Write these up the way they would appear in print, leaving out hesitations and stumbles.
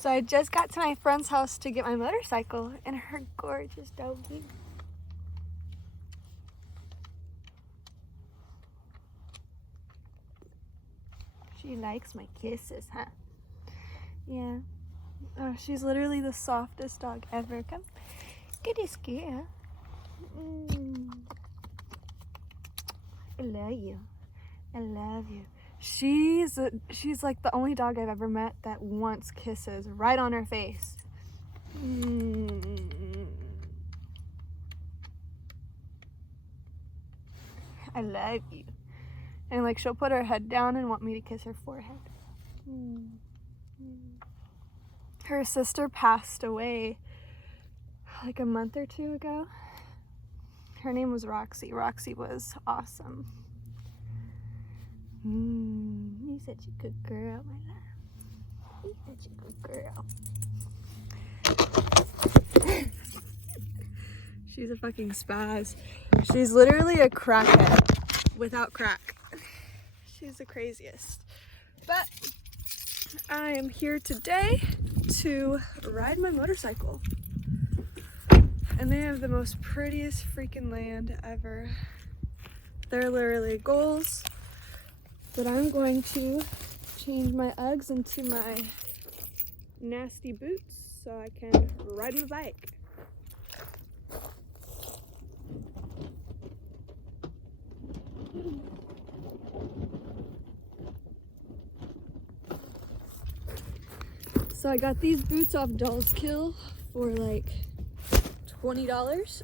So I just got to my friend's house to get my motorcycle and her gorgeous doggy. She likes my kisses, huh? Yeah. Oh, she's literally the softest dog ever. Come, get this girl. I love you. I love you. She's like the only dog I've ever met that wants kisses right on her face. I love you. And like she'll put her head down and want me to kiss her forehead. Her sister passed away like a month or two ago. Her name was Roxy. Roxy was awesome. You're such a good girl, my love. You're such a good girl. She's a fucking spaz. She's literally a crackhead without crack. She's the craziest. But I am here today to ride my motorcycle. And they have the most prettiest freaking land ever. They're literally goals. But I'm going to change my Uggs into my nasty boots so I can ride my bike. So I got these boots off Doll's Kill for like $20.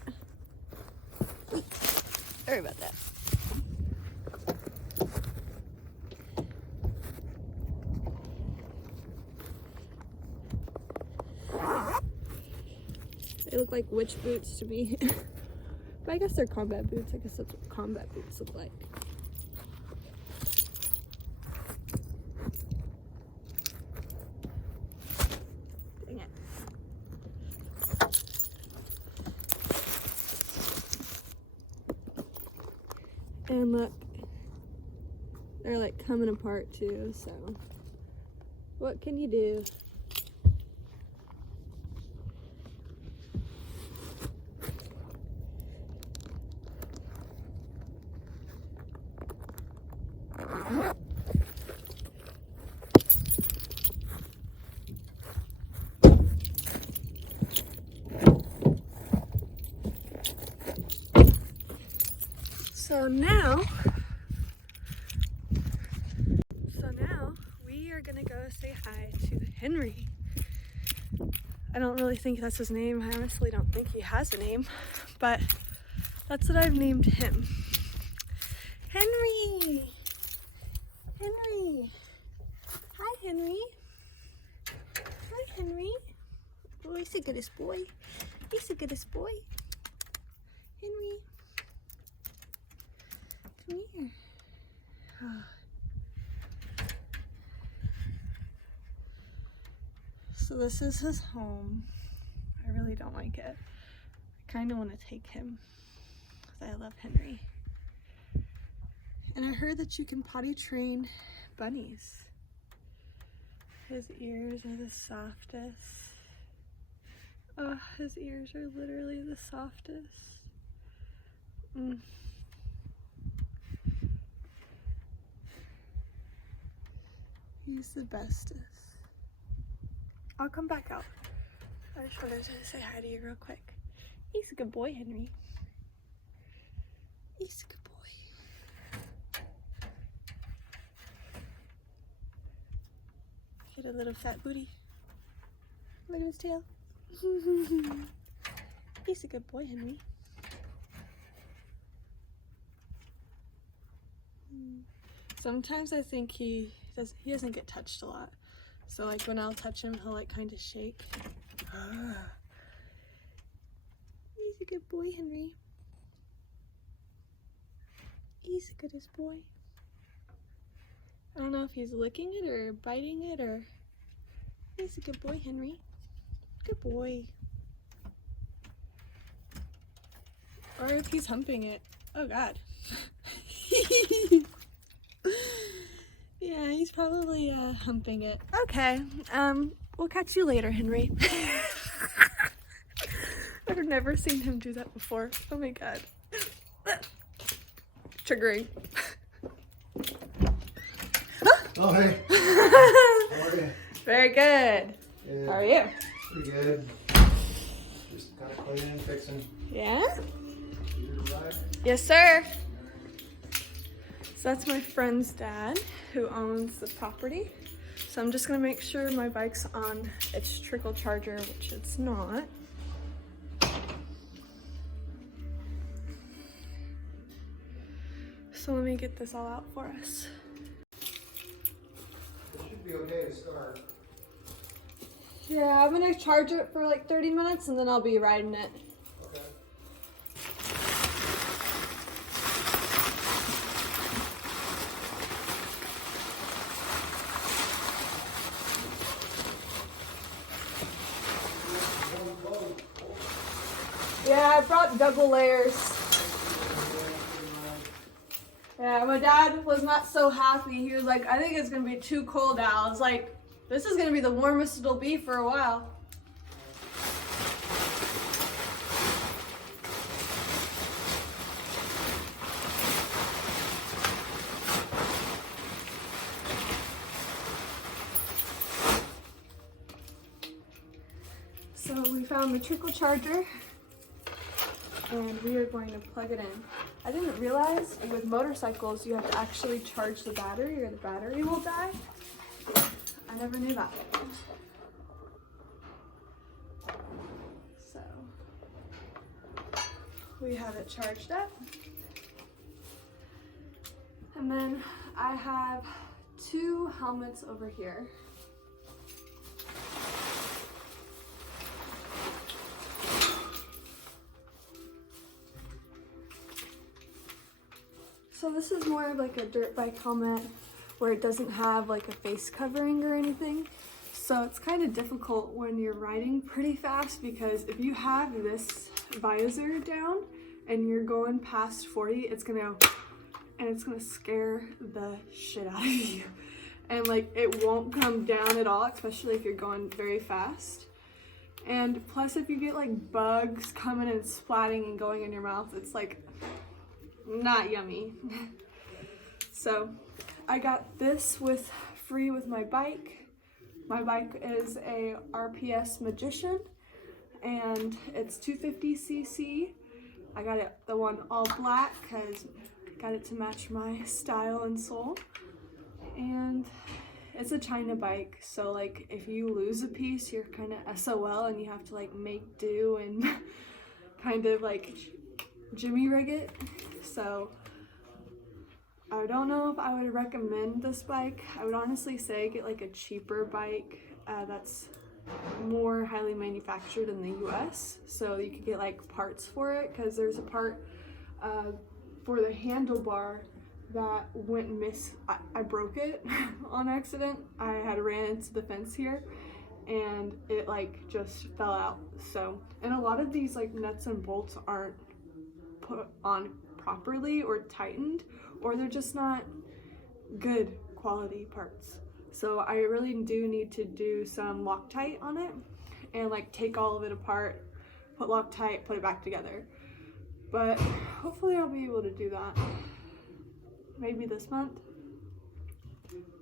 Sorry about that. They look like witch boots to me. But I guess they're combat boots. I guess that's what combat boots look like. Dang it. And look, they're like coming apart too, so what can you do? So now we are gonna go say hi to Henry. I don't really think that's his name. I honestly don't think he has a name, but that's what I've named him. Henry! Henry! Hi, Henry. Hi, Henry. Oh, he's the goodest boy. He's the goodest boy. Henry. Come here. Oh. So this is his home. I really don't like it. I kind of want to take him because I love Henry. And I heard that you can potty train bunnies. His ears are the softest. Oh, his ears are literally the softest. He's the bestest. I'll come back out. I just wanted to say hi to you real quick. He's a good boy, Henry. He's a good boy. Get a little fat booty. Look at his tail. He's a good boy, Henry. Sometimes I think he doesn't get touched a lot. So like when I'll touch him, he'll like kind of shake. He's a good boy, Henry. He's the goodest boy. I don't know if he's licking it or biting it or... He's a good boy, Henry. Good boy. Or if he's humping it. Oh God. Yeah, he's probably humping it. Okay, We'll catch you later, Henry. I've never seen him do that before. Oh my god. Triggering. Oh, hey. How are you? Very good. Good. How are you? Pretty good. Just kind of cleaning and fixing. Yeah? You arrived? Yes, sir. So that's my friend's dad who owns the property. So I'm just gonna make sure my bike's on its trickle charger, which it's not. So let me get this all out for us. It should be okay to start. Yeah, I'm gonna charge it for like 30 minutes and then I'll be riding it. Okay. Yeah, I brought double layers. Yeah, my dad was not so happy. He was like, I think it's gonna be too cold out. I was like, this is gonna be the warmest it'll be for a while. So we found the trickle charger and we are going to plug it in. I didn't realize with motorcycles you have to actually charge the battery or the battery will die. I never knew that. So we have it charged up. And then I have 2 helmets over here. So this is more of like a dirt bike helmet where it doesn't have like a face covering or anything. So it's kind of difficult when you're riding pretty fast because if you have this visor down and you're going past 40, it's gonna go and it's gonna scare the shit out of you. And like it won't come down at all, especially if you're going very fast. And plus if you get like bugs coming and splatting and going in your mouth, it's like not yummy. So I got this free with my bike. My bike is a RPS Magician and it's 250cc. I got it the one all black because I got it to match my style and soul. And it's a China bike, so like if you lose a piece you're kind of SOL and you have to like make do and kind of like jimmy rig it. So I don't know if I would recommend this bike. I would honestly say get like a cheaper bike that's more highly manufactured in the US, so you could get like parts for it, because there's a part for the handlebar that went I broke it on accident. I had ran into the fence here and it like just fell out. So, and a lot of these like nuts and bolts aren't put on properly or tightened, or they're just not good quality parts. So I really do need to do some Loctite on it and like take all of it apart, put Loctite, put it back together. But hopefully I'll be able to do that maybe this month.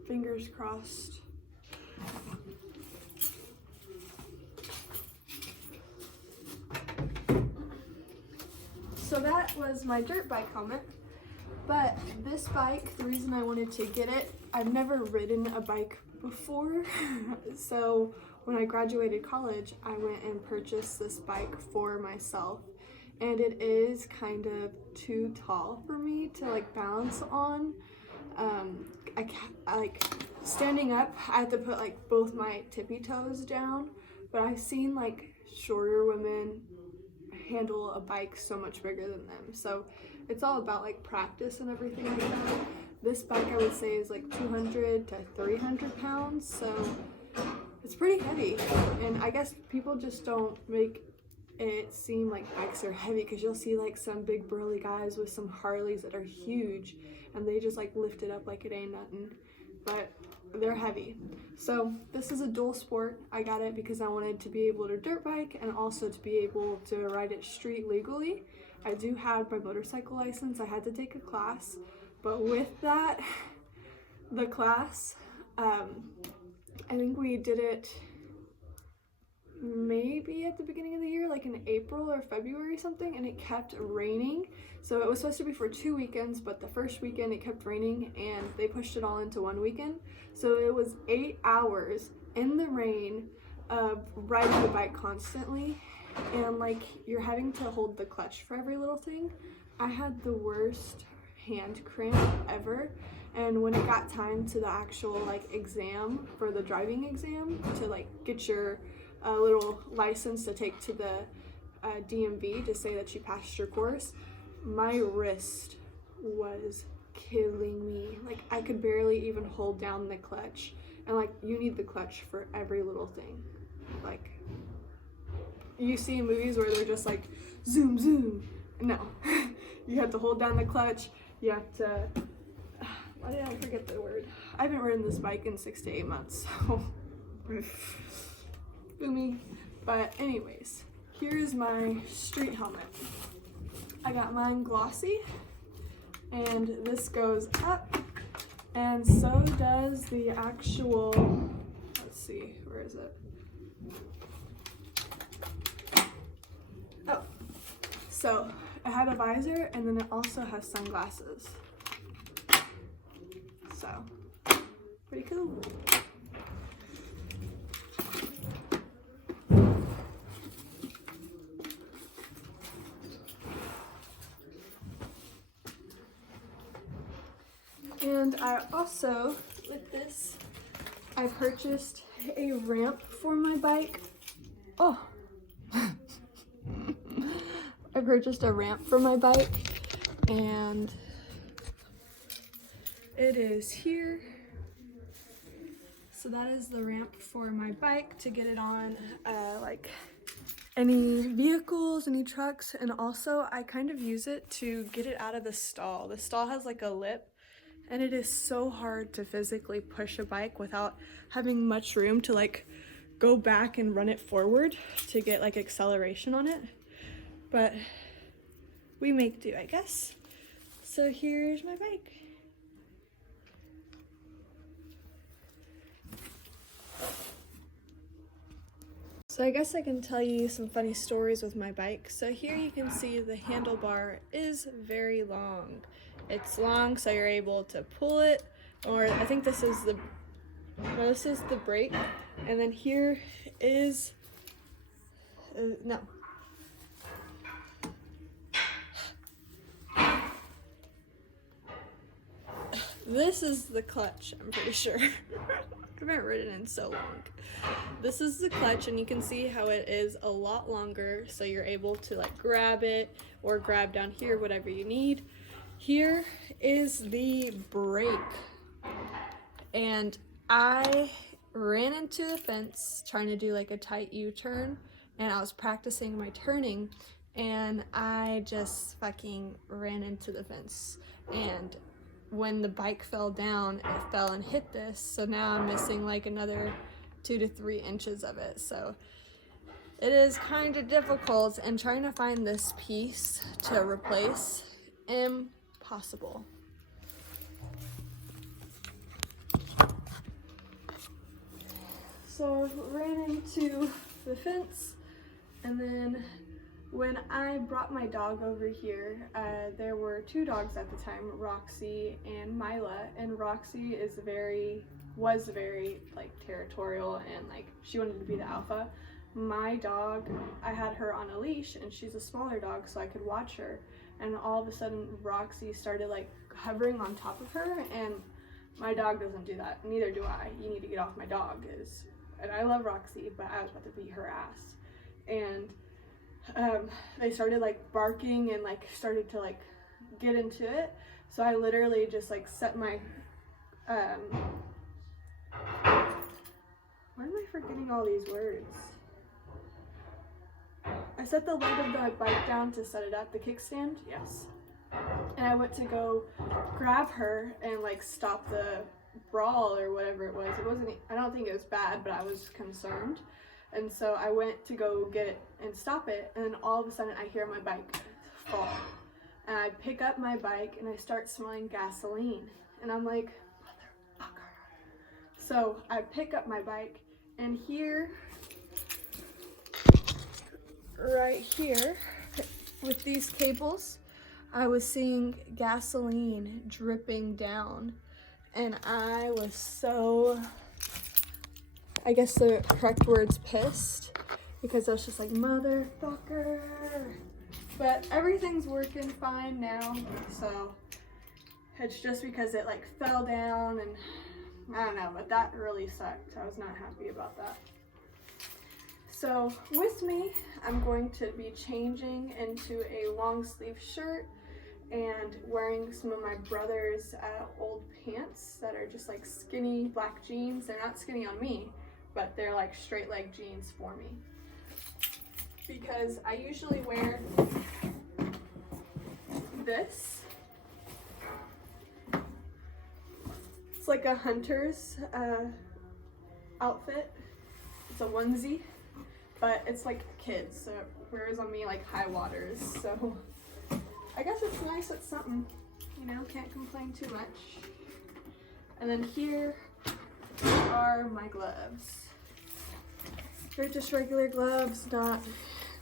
Fingers crossed. So that was my dirt bike helmet. But this bike, the reason I wanted to get it, I've never ridden a bike before. So when I graduated college, I went and purchased this bike for myself. And it is kind of too tall for me to like balance on. I like standing up, I have to put like both my tippy toes down. But I've seen like shorter women handle a bike so much bigger than them. So it's all about like practice and everything like that. This bike I would say is like 200 to 300 pounds, so it's pretty heavy. And I guess people just don't make it seem like bikes are heavy, because you'll see like some big burly guys with some Harleys that are huge and they just like lift it up like it ain't nothing. But they're heavy. So this is a dual sport. I got it because I wanted to be able to dirt bike and also to be able to ride it street legally. I do have my motorcycle license. I had to take a class, but with that, the class, I think we did it maybe at the beginning of the year, like in April or February something, and it kept raining. So it was supposed to be for 2 weekends, but the first weekend it kept raining and they pushed it all into 1 weekend. So it was 8 hours in the rain of riding the bike constantly, and like you're having to hold the clutch for every little thing. I had the worst hand cramp ever. And when it got time to the actual like exam for the driving exam to like get your little license to take to the DMV to say that you passed your course, my wrist was killing me. Like I could barely even hold down the clutch, and like you need the clutch for every little thing. Like you see in movies where they're just like zoom zoom. No, you have to hold down the clutch. You have to, why did I forget the word? I haven't ridden this bike in 6 to 8 months, so boomy. But anyways, here's my street helmet. I got mine glossy, and this goes up, and so does the actual, let's see, where is it? Oh, so it had a visor, and then it also has sunglasses. So, pretty cool. And I also, with this, I purchased a ramp for my bike. Oh, I purchased a ramp for my bike, and it is here. So that is the ramp for my bike to get it on like any vehicles, any trucks, and also I kind of use it to get it out of the stall. The stall has like a lip, and it is so hard to physically push a bike without having much room to like go back and run it forward to get like acceleration on it. But we make do, I guess. So here's my bike. So I guess I can tell you some funny stories with my bike. So here you can see the handlebar is very long. It's long so you're able to pull it, or I think this is the brake, and then here is no. This is the clutch, I'm pretty sure. I haven't ridden in so long. This is the clutch, and you can see how it is a lot longer, so you're able to like grab it or grab down here, whatever you need. Here is the brake, and I ran into the fence trying to do like a tight U-turn, and I was practicing my turning, and I just fucking ran into the fence, and when the bike fell down, it fell and hit this, so now I'm missing like another 2 to 3 inches of it. So it is kind of difficult, and trying to find this piece to replace, impossible. So I ran into the fence, and then when I brought my dog over here, there were 2 dogs at the time, Roxy and Mila, and Roxy was very like territorial, and like she wanted to be the alpha. My dog, I had her on a leash, and she's a smaller dog, so I could watch her, and all of a sudden Roxy started like hovering on top of her, and my dog doesn't do that, neither do I. You need to get off my dog, and I love Roxy, but I was about to beat her ass. And they started like barking and like started to like get into it, so I literally just like set my why am I forgetting all these words? I set the leg of the bike down to set it up, the kickstand, yes. And I went to go grab her and like stop the brawl or whatever it was. It wasn't, I don't think it was bad, but I was concerned. And so I went to go get it and stop it, and then all of a sudden I hear my bike fall. And I pick up my bike and I start smelling gasoline. And I'm like, motherfucker. So I pick up my bike, and here, right here, with these cables, I was seeing gasoline dripping down. And I was so, I guess the correct word's pissed, because I was just like, motherfucker. But everything's working fine now, so it's just because it like fell down, and I don't know, but that really sucked. I was not happy about that. So with me, I'm going to be changing into a long sleeve shirt and wearing some of my brother's old pants that are just like skinny black jeans. They're not skinny on me, but they're like straight leg jeans for me. Because I usually wear this. It's like a hunter's outfit. It's a onesie, but it's like kids, so it wears on me like high waters. So I guess it's nice, it's something, you know, can't complain too much. And then here are my gloves. They're just regular gloves,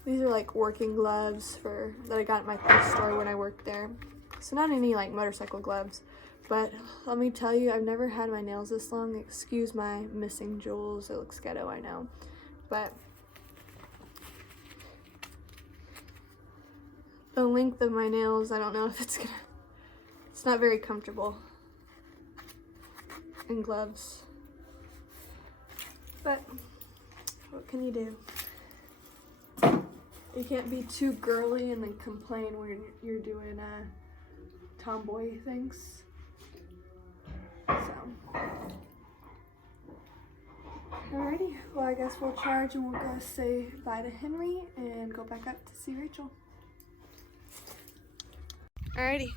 these are like working gloves that I got at my thrift store when I worked there. So not any like motorcycle gloves, but let me tell you, I've never had my nails this long. Excuse my missing jewels, it looks ghetto, I know. But the length of my nails, I don't know if it's not very comfortable in gloves. But what can you do? You can't be too girly and then complain when you're doing tomboy things. So, alrighty, well I guess we'll charge and we'll go say bye to Henry and go back up to see Rachel. Alrighty,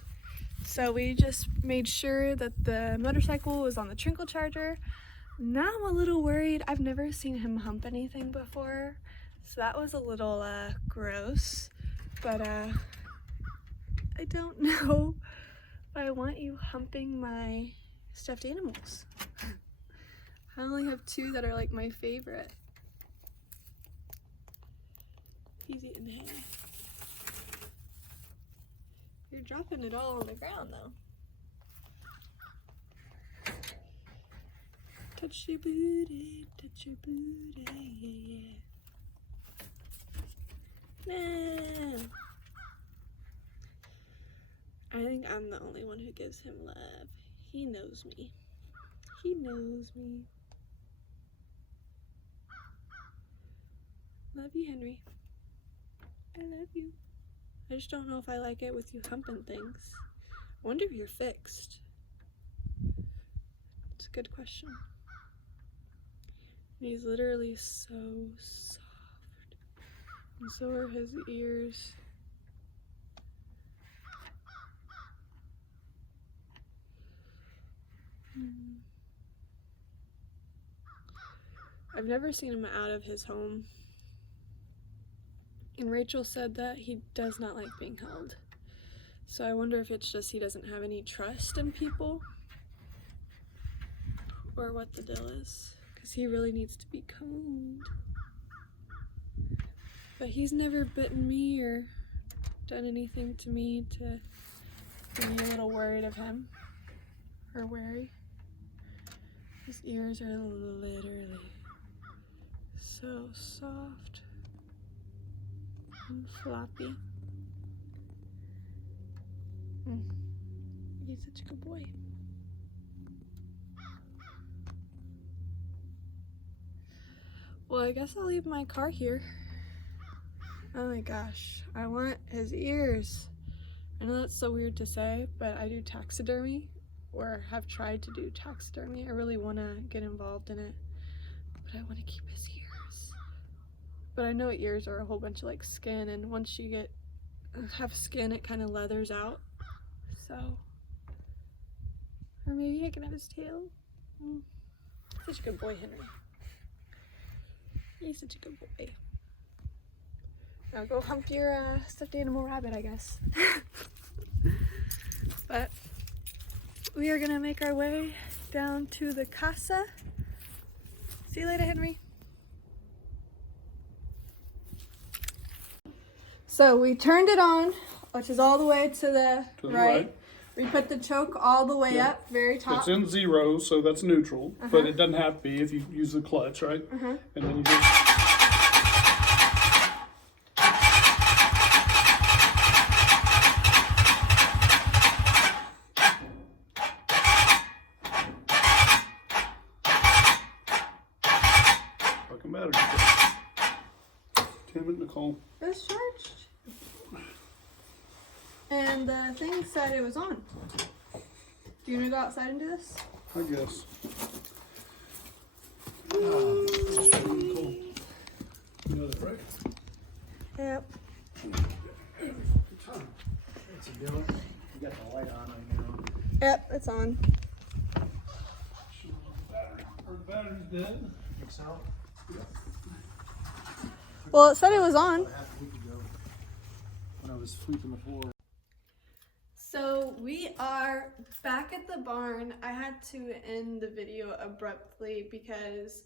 so we just made sure that the motorcycle was on the trickle charger. Now I'm a little worried. I've never seen him hump anything before, so that was a little gross, but I don't know if I want you humping my stuffed animals. I only have two that are like my favorite. He's eating hay. You're dropping it all on the ground though. Touch your booty, yeah, yeah. No. I think I'm the only one who gives him love. He knows me. He knows me. Love you, Henry. I love you. I just don't know if I like it with you humping things. I wonder if you're fixed. It's a good question. And he's literally so soft. And so are his ears. I've never seen him out of his home. And Rachel said that he does not like being held. So I wonder if it's just he doesn't have any trust in people, or what the deal is, because he really needs to be combed. But he's never bitten me or done anything to me to make me a little worried of him, or wary. His ears are literally so soft and floppy. He's such a good boy. Well, I guess I'll leave my car here. Oh my gosh, I want his ears. I know that's so weird to say, but I do taxidermy, or have tried to do taxidermy. I really want to get involved in it, but I want to keep his ears. But I know ears are a whole bunch of like skin, and once you have skin, it kind of leathers out. So, or maybe I can have his tail. Such a good boy, Henry. He's such a good boy. Now go hump your stuffed animal rabbit, I guess. But we are gonna make our way down to the casa. See you later, Henry. So we turned it on, which is all the way to the right. We put the choke all the way up, very top. It's in 0, so that's neutral, but it doesn't have to be if you use the clutch, right? And then you just... Fucking battery. Damn it, Nicole. It's charged. And the thing said it was on. Do you want to go outside and do this? I guess. Cool. You know the frick? Yep. What's it doing? You got the light on right now. Yep, it's on. Or the battery's dead. Think so? Well, it said it was on. Half a week ago when I was sweeping the floor. So we are back at the barn. I had to end the video abruptly because,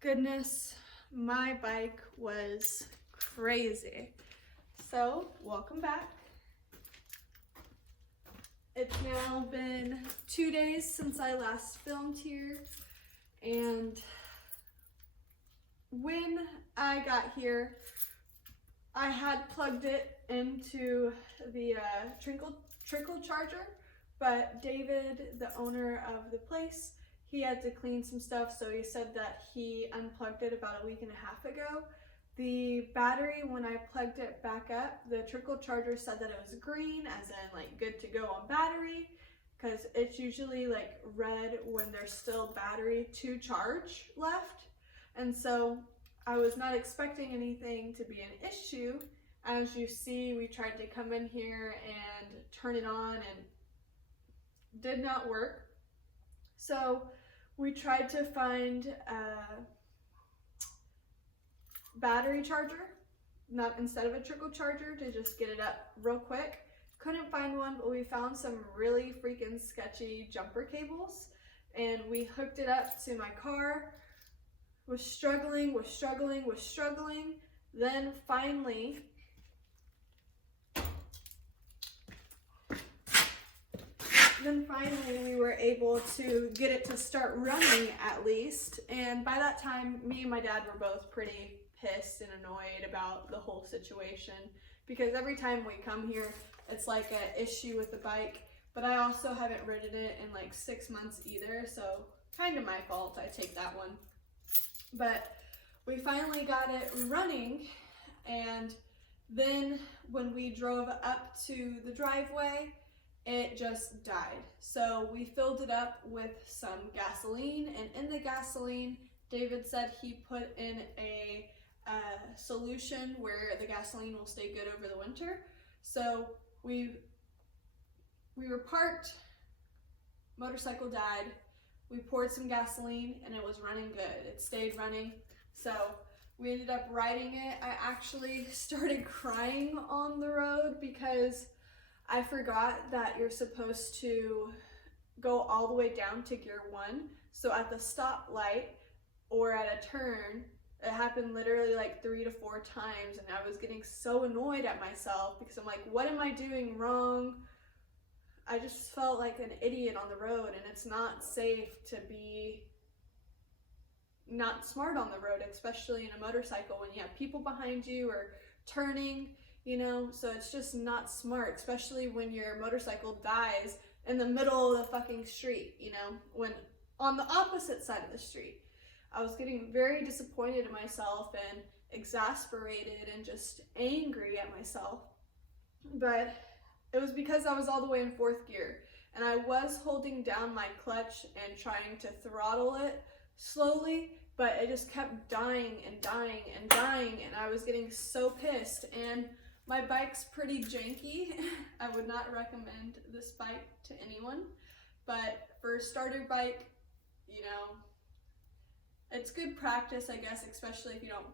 goodness, my bike was crazy. So, welcome back. It's now been 2 days since I last filmed here, and when I got here, I had plugged it into the trickle charger, but David, the owner of the place, he had to clean some stuff, so he said that he unplugged it about a week and a half ago. The battery, when I plugged it back up, the trickle charger said that it was green, as in like good to go on battery, because it's usually like red when there's still battery to charge left. And so I was not expecting anything to be an issue. As you see, we tried to come in here and turn it on and did not work. So we tried to find a battery charger, not instead of a trickle charger, to just get it up real quick. Couldn't find one, but we found some really freaking sketchy jumper cables, and we hooked it up to my car. Was struggling. Then finally, we were able to get it to start running at least. And by that time, me and my dad were both pretty pissed and annoyed about the whole situation, because every time we come here, it's like an issue with the bike. But I also haven't ridden it in like 6 months either, so kind of my fault. I take that one. But we finally got it running, and then when we drove up to the driveway, it just died. So we filled it up with some gasoline, and in the gasoline, David said he put in a solution where the gasoline will stay good over the winter. So we were parked, motorcycle died. We poured some gasoline and it was running good. It stayed running. So we ended up riding it. I actually started crying on the road because I forgot that you're supposed to go all the way down to gear 1. So at the stoplight or at a turn, it happened literally like 3 to 4 times, and I was getting so annoyed at myself because I'm like, what am I doing wrong? I just felt like an idiot on the road, and it's not safe to be not smart on the road, especially in a motorcycle when you have people behind you or turning, you know, so it's just not smart, especially when your motorcycle dies in the middle of the fucking street, you know, when on the opposite side of the street. I was getting very disappointed in myself and exasperated and just angry at myself, but it was because I was all the way in 4th gear, and I was holding down my clutch and trying to throttle it slowly, but it just kept dying, and I was getting so pissed. And my bike's pretty janky. I would not recommend this bike to anyone, But for a starter bike, you know, it's good practice, I guess, especially if you don't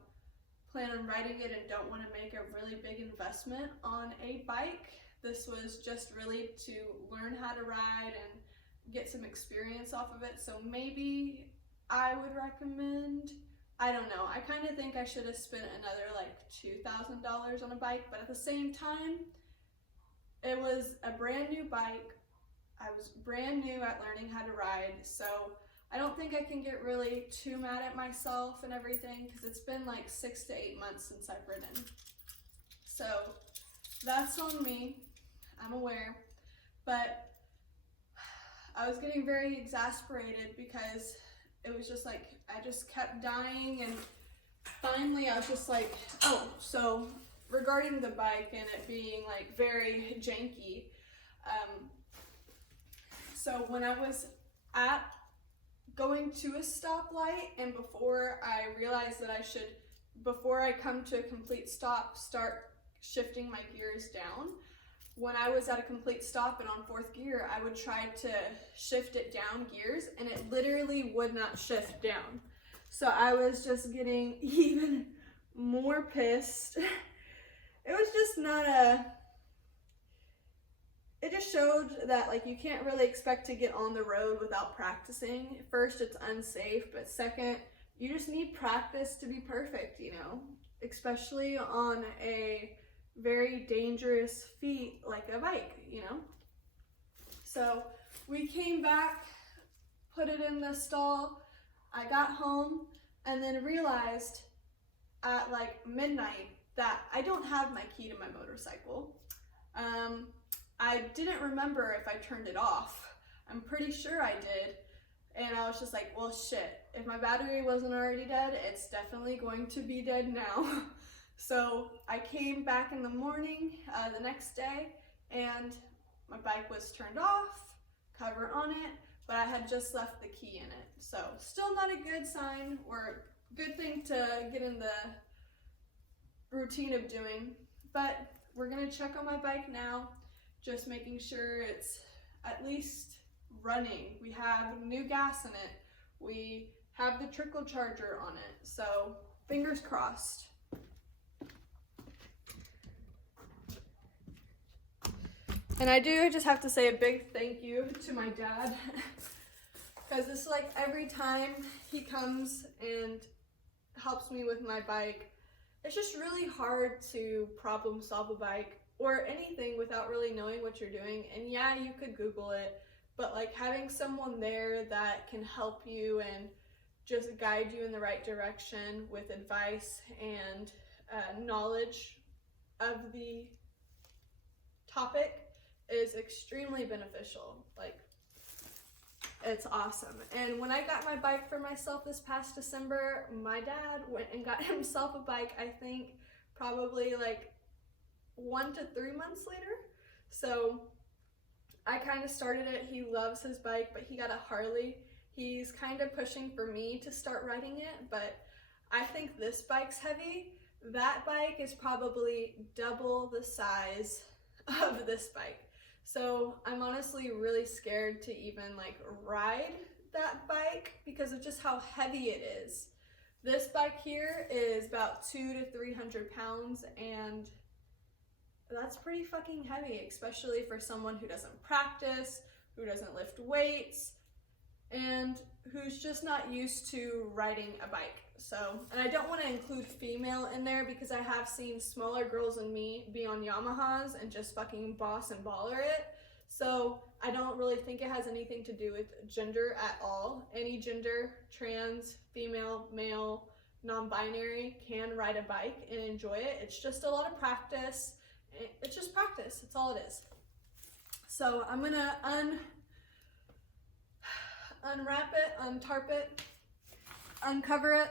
plan on riding it and don't want to make a really big investment on a bike. This was just really to learn how to ride and get some experience off of it. So maybe I would recommend, I don't know, I kind of think I should have spent another like $2,000 on a bike, but at the same time, it was a brand new bike. I was brand new at learning how to ride, so I don't think I can get really too mad at myself and everything, because it's been like 6 to 8 months since I've ridden. So that's on me, I'm aware, but I was getting very exasperated because it was just like, I just kept dying, and finally I was just like, oh, so regarding the bike and it being like very janky, so when I was going to a stoplight, and before I realized that I should, before I come to a complete stop, start shifting my gears down. When I was at a complete stop and on 4th gear, I would try to shift it down gears, and it literally would not shift down. So I was just getting even more pissed. It was just not it just showed that like you can't really expect to get on the road without practicing. First, it's unsafe, but second, you just need practice to be perfect, you know, especially on a very dangerous feat like a bike, you know. So we came back, put it in the stall, I got home, and then realized at like midnight that I don't have my key to my motorcycle. I didn't remember if I turned it off. I'm pretty sure I did. And I was just like, well, shit, if my battery wasn't already dead, it's definitely going to be dead now. So I came back in the morning the next day, and my bike was turned off, cover on it, but I had just left the key in it. So still not a good sign or good thing to get in the routine of doing, but we're gonna check on my bike now, just making sure it's at least running. We have new gas in it. We have the trickle charger on it. So fingers crossed. And I do just have to say a big thank you to my dad, because it's like every time he comes and helps me with my bike, it's just really hard to problem solve a bike or anything without really knowing what you're doing. And yeah, you could Google it, but like having someone there that can help you and just guide you in the right direction with advice and knowledge of the topic is extremely beneficial. Like, it's awesome. And when I got my bike for myself this past December, my dad went and got himself a bike, I think probably like 1 to 3 months later. So I kind of started it. He loves his bike, but he got a Harley. He's kind of pushing for me to start riding it, but I think this bike's heavy. That bike is probably double the size of this bike. So I'm honestly really scared to even like ride that bike because of just how heavy it is. This bike here is about 200 to 300 pounds, and that's pretty fucking heavy, especially for someone who doesn't practice, who doesn't lift weights, and who's just not used to riding a bike. So, and I don't want to include female in there because I have seen smaller girls than me be on Yamahas and just fucking boss and baller it. So I don't really think it has anything to do with gender at all. Any gender, trans, female, male, non-binary can ride a bike and enjoy it. It's just a lot of practice. It's just practice, that's all it is. So I'm gonna unwrap it, untarp it, uncover it.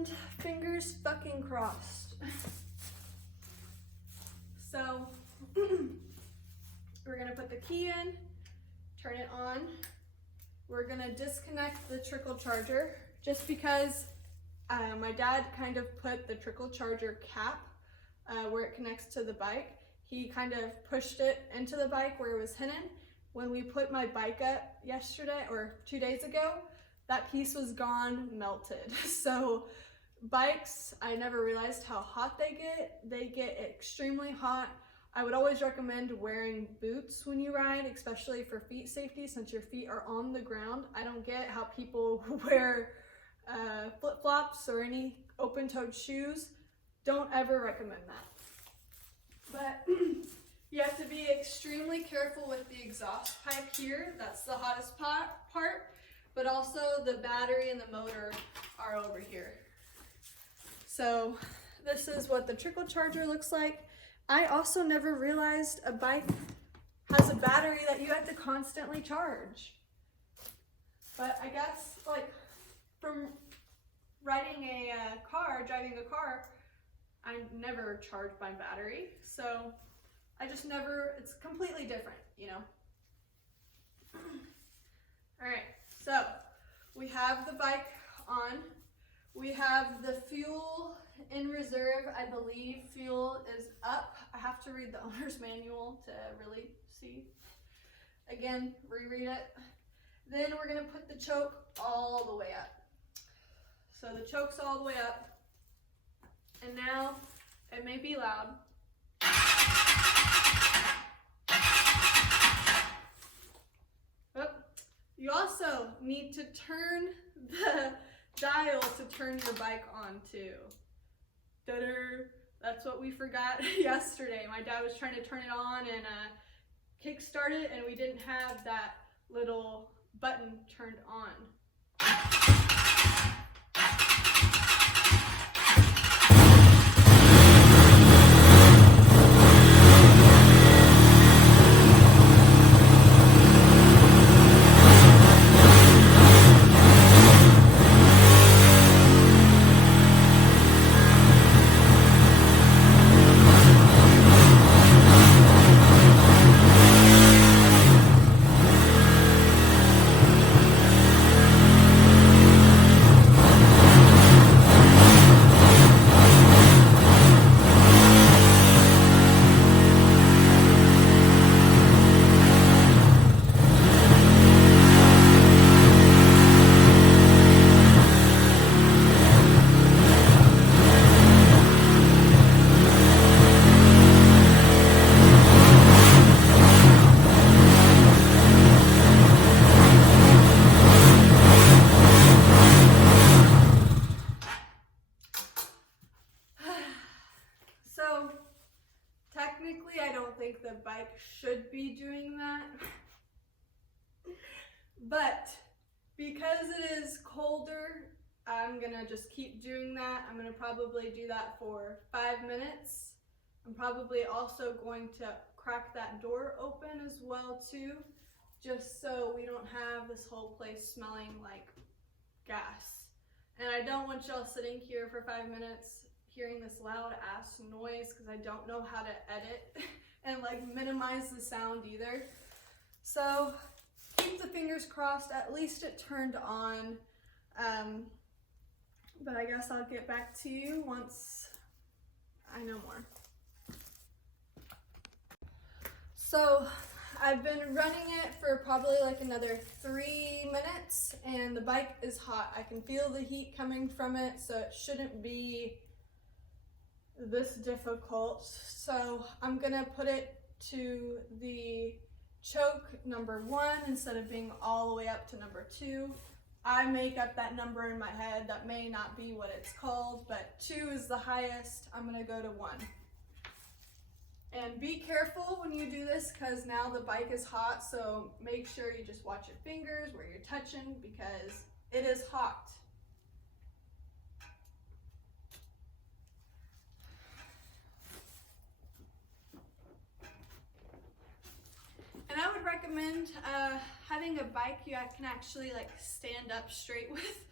and fingers fucking crossed. So we're gonna put the key in, turn it on. We're gonna disconnect the trickle charger just because my dad kind of put the trickle charger cap where it connects to the bike. He kind of pushed it into the bike where it was hidden. When we put my bike up yesterday or 2 days ago, that piece was gone, melted. So bikes, I never realized how hot they get. They get extremely hot. I would always recommend wearing boots when you ride, especially for feet safety since your feet are on the ground. I don't get how people wear flip-flops or any open-toed shoes. Don't ever recommend that. But you have to be extremely careful with the exhaust pipe here. That's the hottest part, but also the battery and the motor are over here. So this is what the trickle charger looks like. I also never realized a bike has a battery that you have to constantly charge. But I guess like from driving a car, I never charged my battery. So I just never, it's completely different, you know? All right, so we have the bike on. We have the fuel in reserve. I believe fuel is up. I have to read the owner's manual to really see. Again, reread it. Then we're gonna put the choke all the way up. So the choke's all the way up. And now, it may be loud. Oh, you also need to turn the dial to turn your bike on too. Da-da. That's what we forgot yesterday. My dad was trying to turn it on and kickstart it, and we didn't have that little button turned on. Technically, I don't think the bike should be doing that, but because it is colder, I'm gonna just keep doing that. I'm gonna probably do that for 5 minutes. I'm probably also going to crack that door open as well too, just so we don't have this whole place smelling like gas. And I don't want y'all sitting here for 5 minutes hearing this loud ass noise because I don't know how to edit and like minimize the sound either. So keep the fingers crossed, at least it turned on. But I guess I'll get back to you once I know more. So I've been running it for probably like another 3 minutes and the bike is hot. I can feel the heat coming from it, so it shouldn't be this difficult. So I'm gonna put it to the choke number 1 instead of being all the way up to number 2. I make up that number in my head. That may not be what it's called, but 2 is the highest. I'm gonna go to 1. And be careful when you do this because now the bike is hot, so make sure you just watch your fingers where you're touching because it is hot. And I would recommend having a bike you can actually like stand up straight with.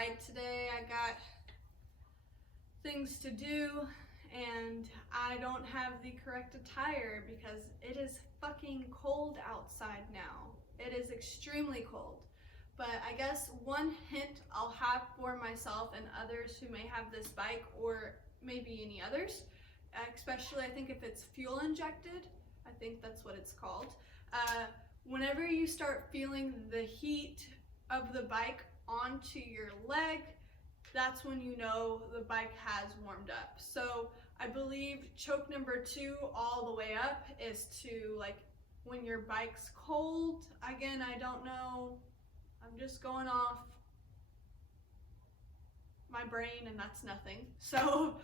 ride today. I got things to do and I don't have the correct attire because it is fucking cold outside now. It is extremely cold. But I guess one hint I'll have for myself and others who may have this bike, or maybe any others, especially I think if it's fuel injected, I think that's what it's called. Whenever you start feeling the heat of the bike onto your leg, that's when you know the bike has warmed up. So I believe choke number 2 all the way up is to like when your bike's cold. Again, I don't know. I'm just going off my brain and that's nothing. So,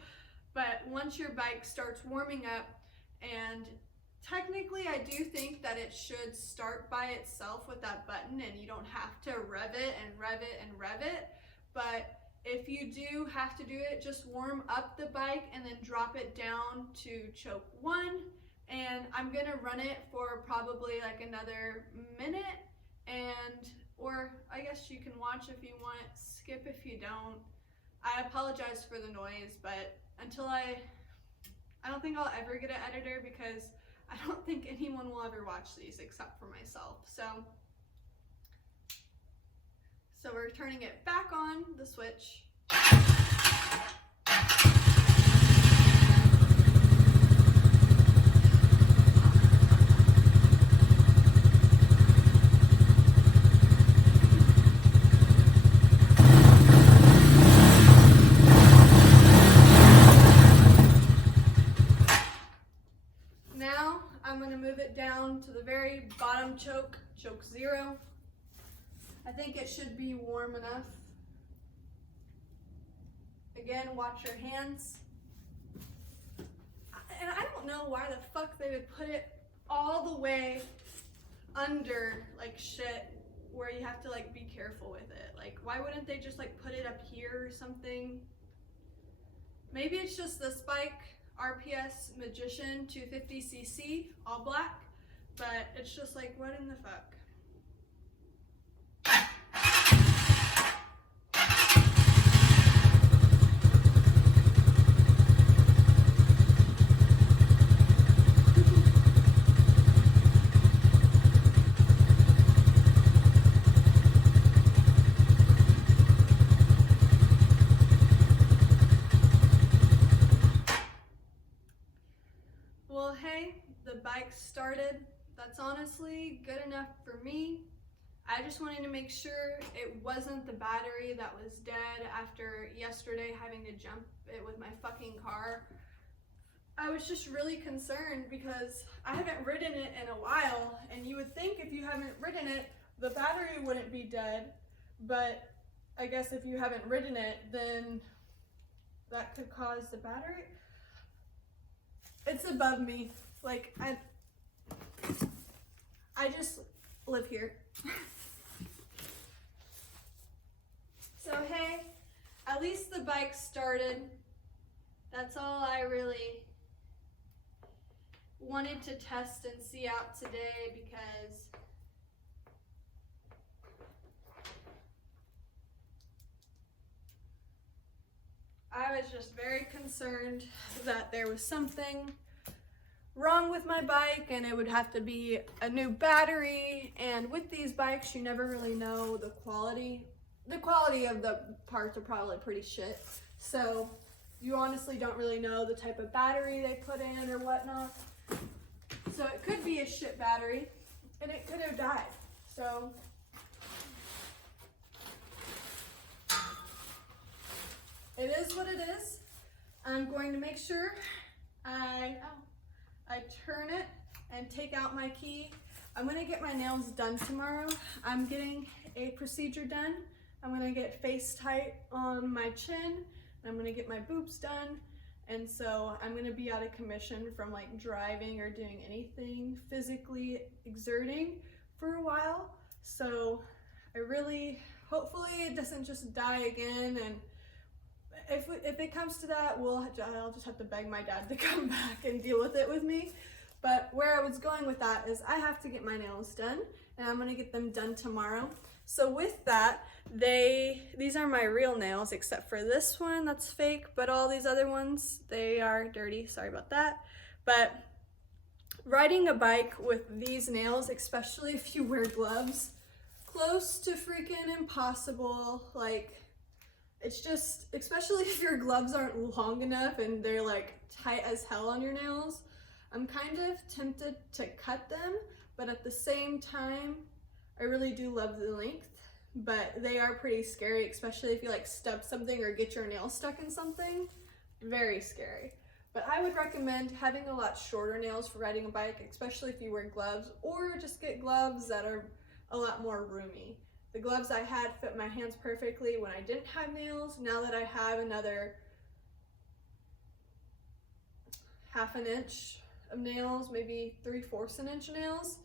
but once your bike starts warming up, and technically I do think that it should start by itself with that button and you don't have to rev it and rev it and rev it. But if you do have to do it, just warm up the bike and then drop it down to choke 1. And I'm gonna run it for probably like another minute, and or I guess you can watch if you want, skip if you don't. I apologize for the noise, but until I don't think I'll ever get an editor because I don't think anyone will ever watch these except for myself. So we're turning it back on the switch. Now I'm going to move it down to the very bottom choke, choke 0. I think it should be warm enough. Again, watch your hands. And I don't know why the fuck they would put it all the way under like shit where you have to like be careful with it. Like, why wouldn't they just like put it up here or something? Maybe it's just this bike, RPS Magician 250cc, all black, but it's just like, what in the fuck? Well, hey, the bike started. That's honestly good enough for me. I just wanted to make sure it wasn't the battery that was dead after yesterday having to jump it with my fucking car. I was just really concerned because I haven't ridden it in a while, and you would think if you haven't ridden it, the battery wouldn't be dead, but I guess if you haven't ridden it, then that could cause the battery. It's above me. Like, I just live here. So hey, at least the bike started. That's all I really wanted to test and see out today, because I was just very concerned that there was something wrong with my bike and it would have to be a new battery. And with these bikes, you never really know the quality. The quality of the parts are probably pretty shit. So you honestly don't really know the type of battery they put in or whatnot. So it could be a shit battery and it could have died. So it is what it is. I'm going to make sure I turn it and take out my key. I'm gonna get my nails done tomorrow. I'm getting a procedure done. I'm gonna get face tight on my chin. I'm gonna get my boobs done. And so I'm gonna be out of commission from like driving or doing anything physically exerting for a while. So I really, hopefully it doesn't just die again. And if it comes to that, I'll just have to beg my dad to come back and deal with it with me. But where I was going with that is I have to get my nails done, and I'm gonna get them done tomorrow. So with that, these are my real nails, except for this one that's fake, but all these other ones, they are dirty. Sorry about that. But riding a bike with these nails, especially if you wear gloves, close to freaking impossible. Like, it's just, especially if your gloves aren't long enough and they're like tight as hell on your nails, I'm kind of tempted to cut them, but at the same time, I really do love the length, but they are pretty scary, especially if you like stub something or get your nail stuck in something. Very scary. But I would recommend having a lot shorter nails for riding a bike, especially if you wear gloves, or just get gloves that are a lot more roomy. The gloves I had fit my hands perfectly when I didn't have nails. Now that I have another half an inch of nails, maybe 3/4 an inch nails,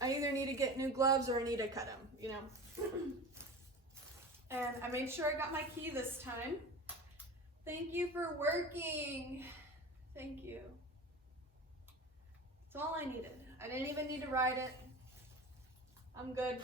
I either need to get new gloves or I need to cut them, you know. And I made sure I got my key this time. Thank you for working. Thank you. That's all I needed. I didn't even need to ride it. I'm good.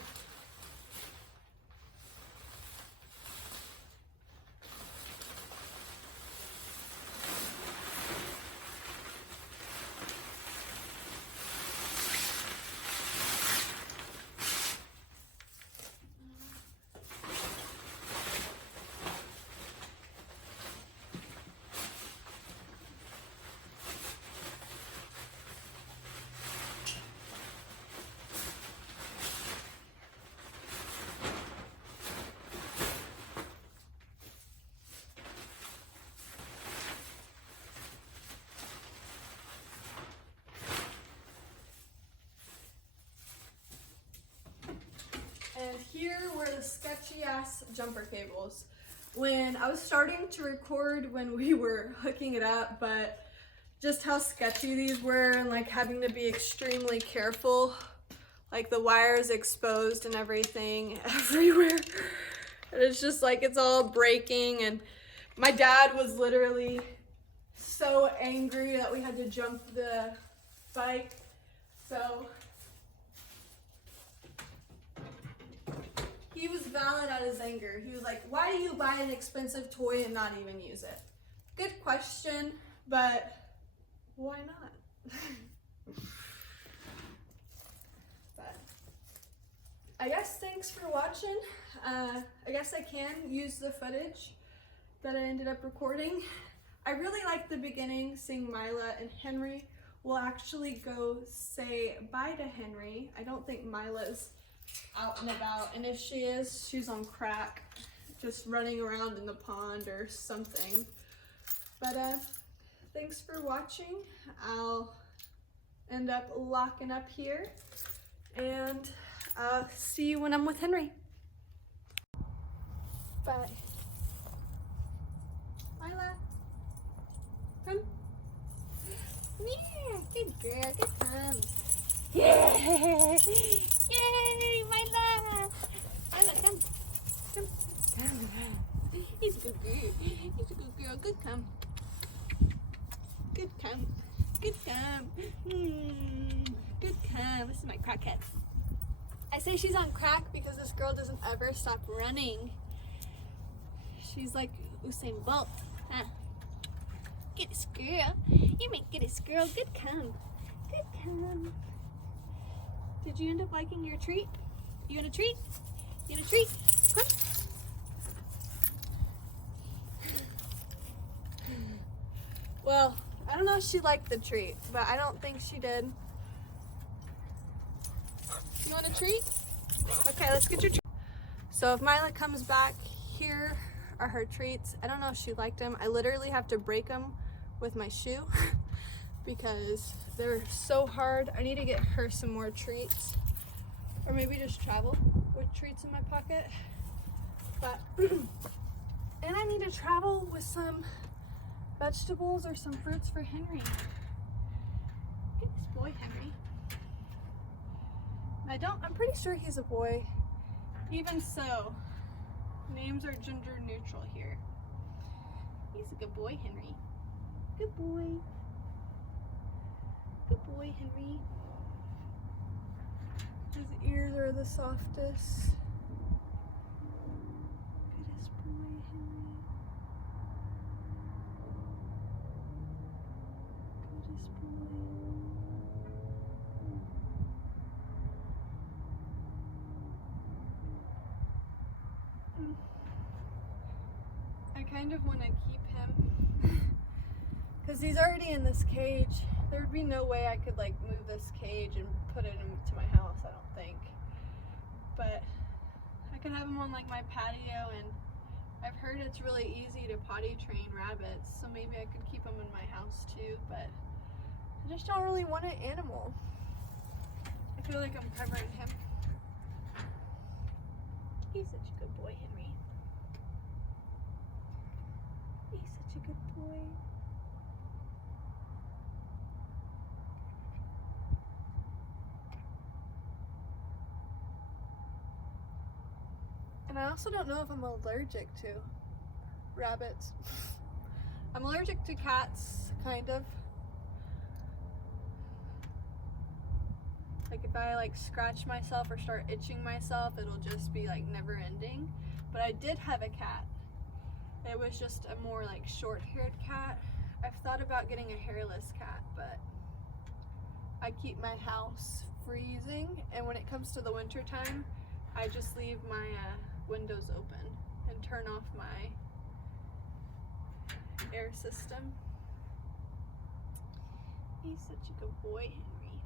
And here were the sketchy ass jumper cables. When I was starting to record when we were hooking it up, but just how sketchy these were and like having to be extremely careful, like the wires exposed and everything everywhere. And it's just like it's all breaking, and my dad was literally so angry that we had to jump the bike. So he was valid at his anger. He was like, why do you buy an expensive toy and not even use it? Good question, but why not? But I guess thanks for watching. I guess I can use the footage that I ended up recording. I really like the beginning, seeing Mila and Henry. We'll actually go say bye to Henry. I don't think Mila's out and about, and if she is, she's on crack, just running around in the pond or something. But thanks for watching. I'll end up locking up here, and I'll see you when I'm with Henry. Bye. Mila, come. Come here, good girl, good time. Yeah! Yay, Mila! Mila, come. Come. Come. He's a good girl. He's a good girl. Good come. Good come. Good come. Good come. This is my crackhead. I say she's on crack because this girl doesn't ever stop running. She's like Usain Bolt. Huh? Get this girl. You make get this girl. Good come. Good come. Did you end up liking your treat? You want a treat? You want a treat? Come. Well, I don't know if she liked the treat, but I don't think she did. You want a treat? Okay, let's get your treat. So if Mila comes back, here are her treats. I don't know if she liked them. I literally have to break them with my shoe because they're so hard. I need to get her some more treats, or maybe just travel with treats in my pocket. But and I need to travel with some vegetables or some fruits for Henry. Get this boy, Henry. I'm pretty sure he's a boy. Even so, names are gender neutral here. He's a good boy, Henry. Good boy. Good boy, Henry. His ears are the softest. Goodest boy, Henry. Goodest boy. I kind of want to keep him because he's already in this cage. There would be no way I could like move this cage and put it into my house, I don't think. But I could have him on like my patio, and I've heard it's really easy to potty train rabbits, so maybe I could keep him in my house too, but I just don't really want an animal. I feel like I'm covering him. He's such a good boy, Henry. He's such a good boy. And I also don't know if I'm allergic to rabbits. I'm allergic to cats, kind of. Like if I like scratch myself or start itching myself, it'll just be like never ending. But I did have a cat. It was just a more like short-haired cat. I've thought about getting a hairless cat, but I keep my house freezing, and when it comes to the winter time, I just leave my windows open and turn off my air system. He's such a good boy, Henry.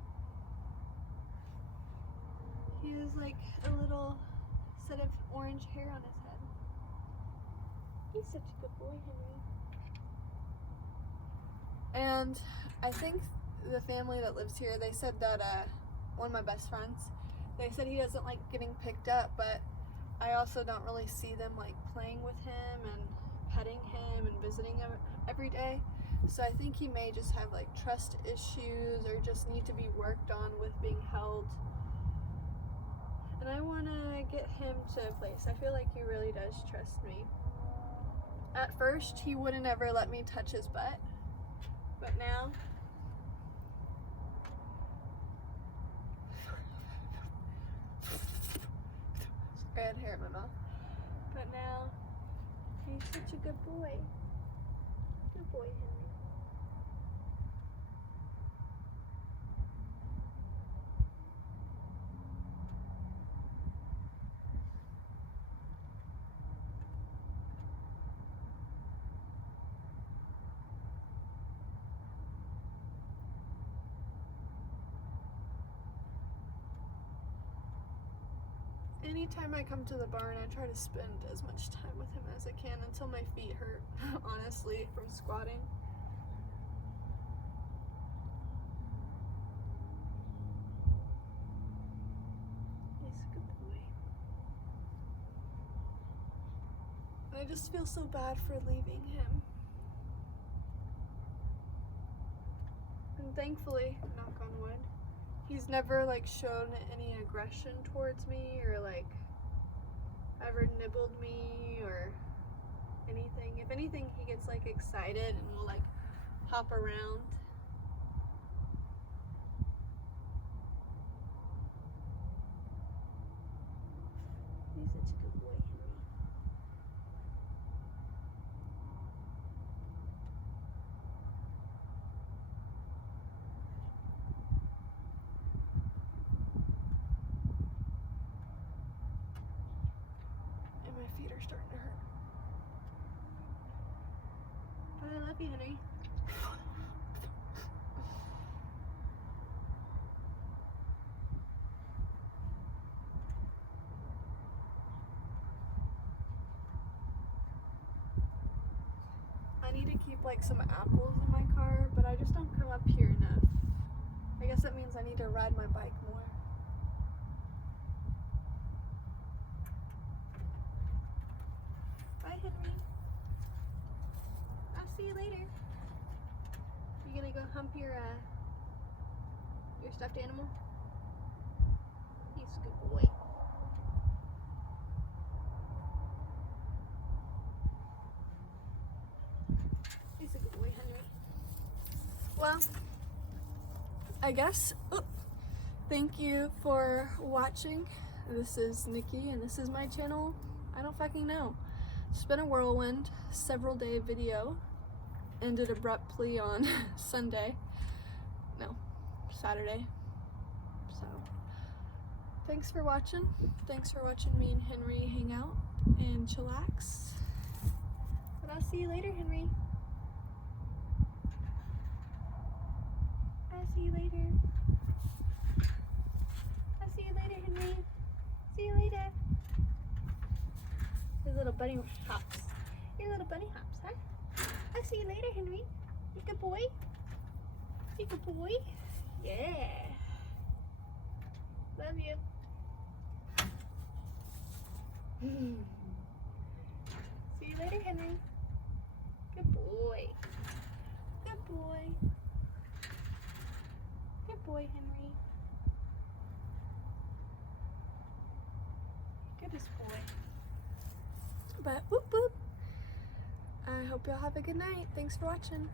He has like a little set of orange hair on his head. He's such a good boy, Henry. And I think the family that lives here, they said that one of my best friends, they said he doesn't like getting picked up, but I also don't really see them like playing with him and petting him and visiting him every day. So I think he may just have like trust issues or just need to be worked on with being held. And I want to get him to a place. I feel like he really does trust me. At first, he wouldn't ever let me touch his butt, but now I had hair in my mouth. But now, he's such a good boy. Good boy, Henry. Anytime I come to the barn, I try to spend as much time with him as I can until my feet hurt, honestly, from squatting. He's a good boy. I just feel so bad for leaving him. And thankfully, knock on wood, he's never like shown any aggression towards me or like ever nibbled me or anything. If anything, he gets like excited and will like hop around. He's such a good boy, Henry. And my feet are starting to hurt. But I love you, Henry. I need to keep like some apples in my car, but I just don't come up here enough. I guess that means I need to ride my bike more. Bye, Henry. I'll see you later. You gonna go hump your stuffed animal? He's a good boy. He's a good boy, Henry. Well, I guess thank you for watching. This is Nikki and this is my channel. I don't fucking know. It's been a whirlwind, several day video. Ended abruptly on Saturday. So thanks for watching. Thanks for watching me and Henry hang out and chillax. But I'll see you later, Henry. I'll see you later. I'll see you later, Henry. See you later. Your little bunny hops. Your little bunny hops, huh? I'll see you later, Henry. You good boy? You good boy? Yeah. Love you. See you later, Henry. Good boy. Good boy. Good boy, Henry. Goodest boy. But whoop whoop. I hope y'all have a good night. Thanks for watching.